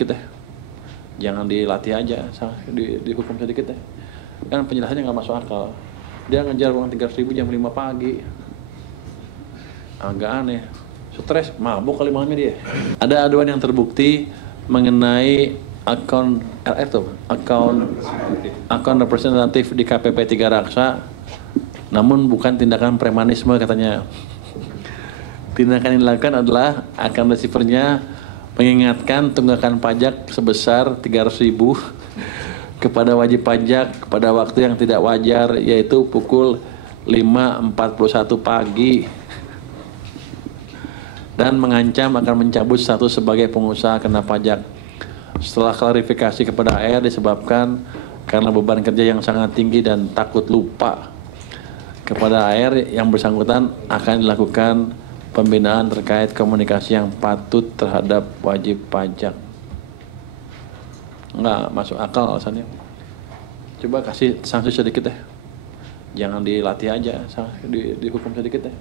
sedikit deh. Jangan dilatih aja, dihukum sedikit deh. Kan penjelasannya nggak masuk akal. Dia ngejar uang 300.000 jam 5 pagi. Agak aneh. Stres, mabuk kali malamnya dia. Ada aduan yang terbukti mengenai akun RR tuh, akun representatif di KPP 3 Raksa, namun bukan tindakan premanisme katanya. Tindakan yang dilakukan adalah akan receivernya mengingatkan tunggakan pajak sebesar 300.000 kepada wajib pajak pada waktu yang tidak wajar, yaitu pukul 5.41 pagi, dan mengancam akan mencabut status sebagai pengusaha kena pajak. Setelah klarifikasi kepada AR disebabkan karena beban kerja yang sangat tinggi dan takut lupa, kepada AR yang bersangkutan akan dilakukan pembinaan terkait komunikasi yang patut terhadap wajib pajak. Nggak masuk akal alasannya. Coba kasih sanksi sedikit deh. Jangan dilatih aja, dihukum sedikit deh.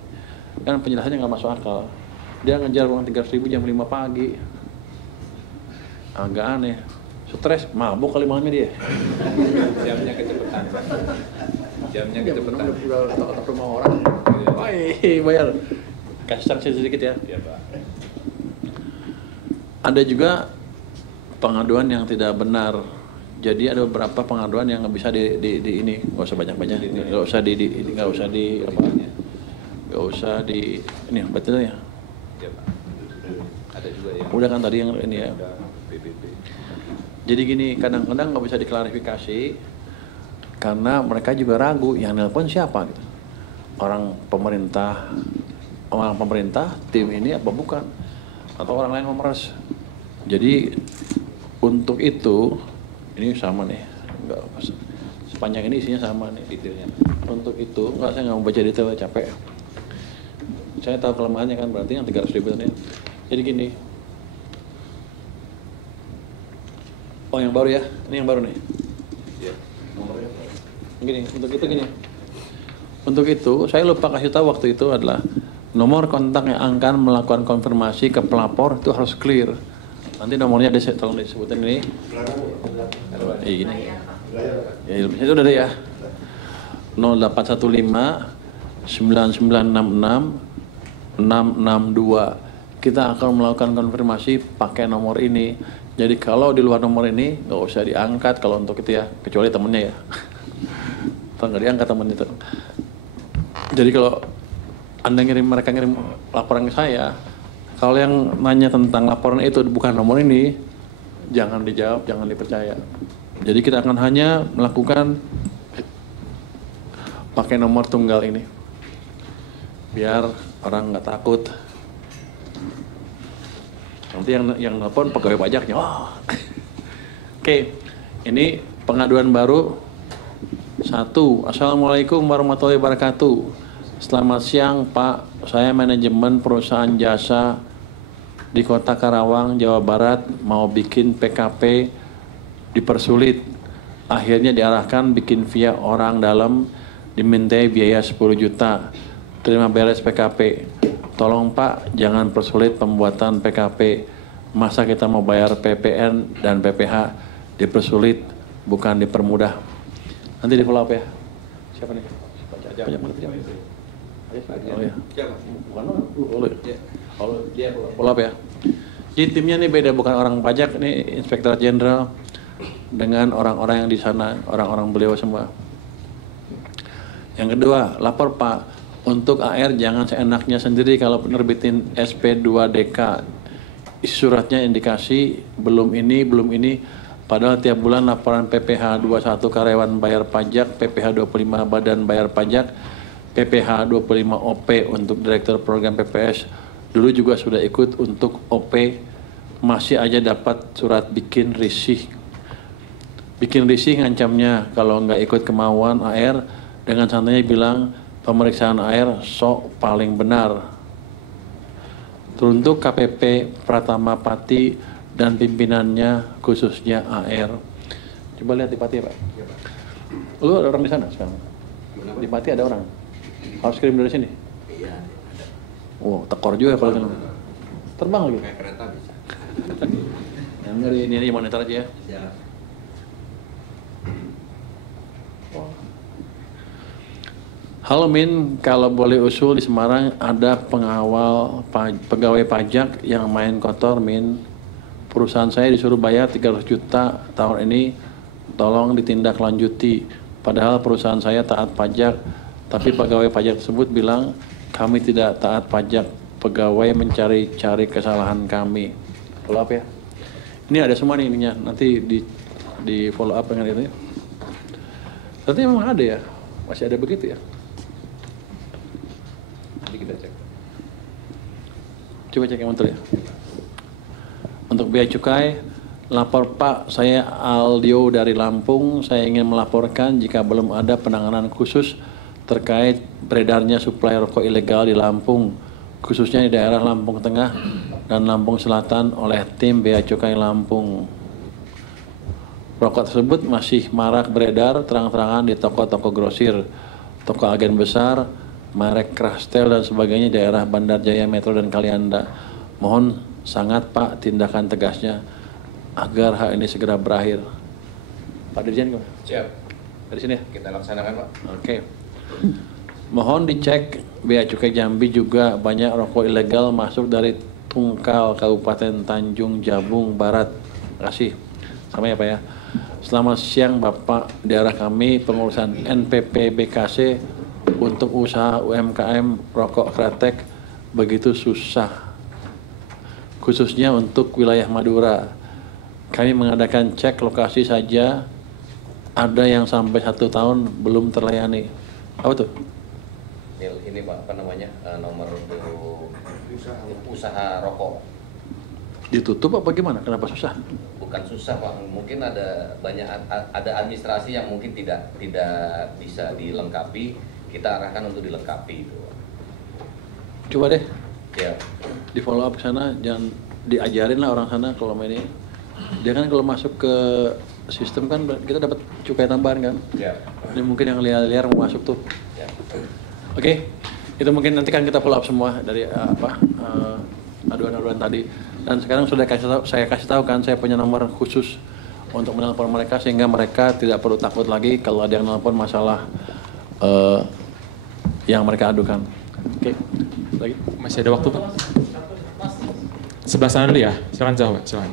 Kan penjelasannya nggak masuk akal. Dia ngejar uang 300.000 jam 5 pagi. Agak aneh. Stres, mabuk kali malamnya dia. Jamnya kecepatan. Jamnya kecepatan. Udah rumah orang. Woi, bayar. Kasih sanksi sedikit ya. Iya, Pak. Ada juga pengaduan yang tidak benar. Jadi ada beberapa pengaduan yang nggak bisa di ini, nggak usah banyak-banyak, nggak usah ini betul ya. Iya, Pak. Ada juga yang Udah kan tadi yang ini ya. ada PBB. Jadi gini, kadang-kadang nggak bisa diklarifikasi karena mereka juga ragu yang nelpon siapa gitu. Orang pemerintah, tim ini apa bukan, atau orang lain memeras. Jadi untuk itu ini sama nih, enggak sepanjang ini isinya sama nih detailnya. Untuk itu enggak, saya nggak mau baca detail, capek. Saya tahu kelemahannya kan, berarti yang 300.000 ini. Jadi gini. Oh yang baru ya, ini yang baru nih. Iya. Nomornya. Gini, untuk itu saya lupa kasih tahu waktu itu adalah nomor kontak yang akan melakukan konfirmasi ke pelapor itu harus clear. Nanti nomornya tolong disebutin ini. Ini. Ya, itu udah ada ya. 0815 9966 662. Kita akan melakukan konfirmasi pakai nomor ini. Jadi kalau di luar nomor ini nggak usah diangkat kalau untuk itu ya, kecuali temennya ya. Kalau nggak diangkat temen itu. Jadi kalau Anda mereka ngirim laporan ke saya, kalau yang nanya tentang laporan itu bukan nomor ini, jangan dijawab, jangan dipercaya. Jadi kita akan hanya melakukan pakai nomor tunggal ini, biar orang nggak takut. Nanti yang nelpon pegawai pajaknya. Oh. Oke, ini pengaduan baru. 1. Assalamualaikum warahmatullahi wabarakatuh. Selamat siang Pak, saya manajemen perusahaan jasa di Kota Karawang, Jawa Barat, mau bikin PKP dipersulit. Akhirnya diarahkan bikin via orang dalam, dimintai biaya 10 juta. Terima beres PKP. Tolong Pak, jangan persulit pembuatan PKP. Masa kita mau bayar PPN dan PPH dipersulit, bukan dipermudah. Nanti di follow up ya. Siapa nih? Pajak mana pajak? Oh ya. Dia follow up ya. Jadi timnya nih beda, bukan orang pajak, ini Inspektorat Jenderal dengan orang-orang yang di sana, orang-orang beliau semua. Yang kedua, lapor Pak. Untuk AR jangan seenaknya sendiri kalau penerbitin SP2DK. Isi suratnya indikasi belum ini, padahal tiap bulan laporan PPH 21 karyawan bayar pajak, PPH 25 badan bayar pajak, PPH 25 OP untuk Direktur Program PPS. Dulu juga sudah ikut untuk OP, masih aja dapat surat bikin risih. Bikin risih ngancamnya kalau nggak ikut kemauan AR, dengan santainya bilang pemeriksaan AR sok paling benar. Teruntuk KPP Pratama Pati dan pimpinannya khususnya AR. Coba lihat di Pati ya Pak. Lu ada orang di sana sekarang? Di Pati ada orang? Harus kirim dari sini? Iya. Wow, tekor juga kalau gitu. Terbang lagi? Kayak kereta bisa. Yang dari ini monitor aja ya. Ya. Halo Min, kalau boleh usul di Semarang ada pegawai pajak yang main kotor Min. Perusahaan saya disuruh bayar 300 juta tahun ini, tolong ditindaklanjuti. Padahal perusahaan saya taat pajak, tapi pegawai pajak tersebut bilang kami tidak taat pajak. Pegawai mencari-cari kesalahan kami. Follow up ya. Ini ada semua nih ininya, nanti di follow up dengan itu. Ternyata memang ada ya, masih ada begitu ya. Nanti kita cek. Coba cek yang betul ya. Untuk bea cukai, lapor Pak, saya Aldio dari Lampung. Saya ingin melaporkan jika belum ada penanganan khusus terkait beredarnya suplai rokok ilegal di Lampung, khususnya di daerah Lampung Tengah dan Lampung Selatan oleh tim bea cukai Lampung. Rokok tersebut masih marak beredar terang-terangan di toko-toko grosir, toko agen besar, merek Krastel dan sebagainya di daerah Bandar Jaya Metro dan Kalianda. Mohon sangat Pak tindakan tegasnya agar hal ini segera berakhir. Pak Dirjen gimana? Siap. Dari sini ya? Kita laksanakan, Pak. Oke. Mohon dicek Bea Cukai Jambi juga banyak rokok ilegal masuk dari Tungkal, Kabupaten Tanjung Jabung Barat. Terima kasih. Sama ya Pak ya. Selamat siang Bapak, daerah kami pengurusan NPP BKC untuk usaha UMKM rokok kretek begitu susah. Khususnya untuk wilayah Madura. Kami mengadakan cek lokasi saja, ada yang sampai 1 tahun belum terlayani. Apa tuh? Ini Pak, apa namanya, nomor usaha rokok. Ditutup apa gimana? Kenapa susah? Bukan susah Pak, mungkin ada administrasi yang mungkin tidak bisa dilengkapi. Kita arahkan untuk dilengkapi itu. Coba deh Ya. di follow up sana, jangan diajarin lah orang sana kalau ini. Dia kan kalau masuk ke sistem kan kita dapat cukai tambahan kan. Ya. Ini mungkin yang liar-liar mau masuk tuh. Ya. Oke, itu mungkin nanti kan kita follow up semua dari aduan-aduan tadi. Dan sekarang sudah saya kasih tahu kan, saya punya nomor khusus untuk menelpon mereka sehingga mereka tidak perlu takut lagi kalau ada yang menelpon masalah yang mereka adukan. Oke, lagi. Masih ada waktu Pak? Sebelah sana dulu ya, silakan jawab, silakan.